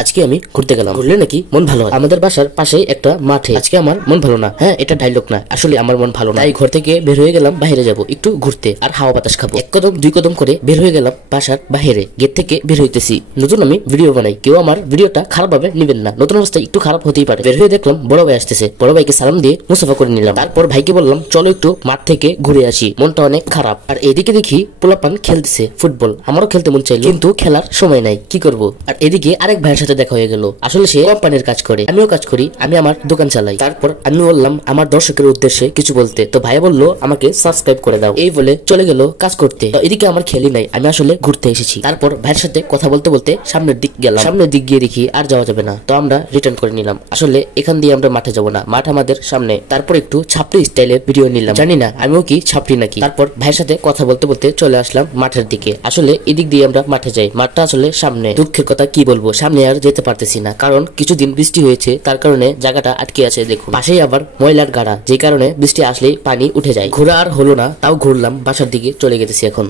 আজকে আমি ঘুরতে গেলাম, ঘুরলে নাকি মন ভালো হয়। আমাদের বাসার পাশেই একটা মাঠে। আজকে আমার মন ভালো না। হ্যাঁ, এটা ডায়লগ না, আসলে আমার মন ভালো না। তাই ঘর থেকে বের হয়ে গেলাম, বাইরে যাব একটু ঘুরতে আর হাওয়া বাতাস খাবো। এক কদম দুই কদম করে বের হয়ে গেলাম বাসার বাইরে। গেট থেকে বের হইতেছি। নতুন আমি ভিডিও বানাই, কেউ আমার ভিডিওটা খারাপ ভাবে নিবেন না। নতুন অবস্থায় একটু খারাপ হতেই পারে। বের হয়ে দেখলাম বড় ভাই আসতেছে। বড় ভাইকে সালাম দিয়ে মুসাফা করে নিলাম। তারপর ভাইকে বললাম চলো একটু মাঠ থেকে ঘুরে আসি, মনটা অনেক খারাপ। আর এদিকে দেখি পোলাপান খেলতেছে ফুটবল। আমারও খেলতে মন চাইলো, কিন্তু খেলার সময় নাই, কি করব। আর এদিকে আরেক ভাইয়ের সাথে দেখা হয়ে গেল। আসলে সে কোম্পানির কাজ করে, আমিও কাজ করি, আমি আমার দোকান চালাই। তারপর আমি বললাম আমার দর্শকের উদ্দেশ্যে কিছু বলতে। তো ভাই বললো আমাকে সাবস্ক্রাইব করে দাও। এই বলে চলে গেল কাজ করতে। তো এদিকে আমার খেলি নাই, আমি আসলে ঘুরতে এসেছি। তারপর ভাইয়ের সাথে কথা বলতে বলতে সামনের দিক গেলাম। সামনের দিক গিয়ে দেখি আর যাওয়া যাবে না। তো আমরা রিটার্ন করে নিলাম। আসলে এখান দিয়ে আমরা মাঠে যাব না, মাঠ আমাদের সামনে। তারপর একটু ছাপড়ি স্টাইলে ভিডিও নিলাম। জানি না আমিও কি ছাপড়ি নাকি। তারপর ভাইয়ের সাথে কথা বলতে বলতে চলে আসলাম মাঠের দিকে। আসলে এদিক দিয়ে আমরা মাঠে যাই, মাঠটা আসলে সামনে। দুঃখের কথা কি বলবো, সামনে আর যেতে পারতেছি না, কারণ কিছুদিন বৃষ্টি হয়েছে, তার কারণে জায়গাটা আটকে আছে। দেখুন পাশেই আবার ময়লার গাড়া, যে কারণে বৃষ্টি আসলেই পানি উঠে যায়। ঘোরা আর হলো না, তাও ঘুরলাম, বাসার দিকে চলে গেতেছি এখন।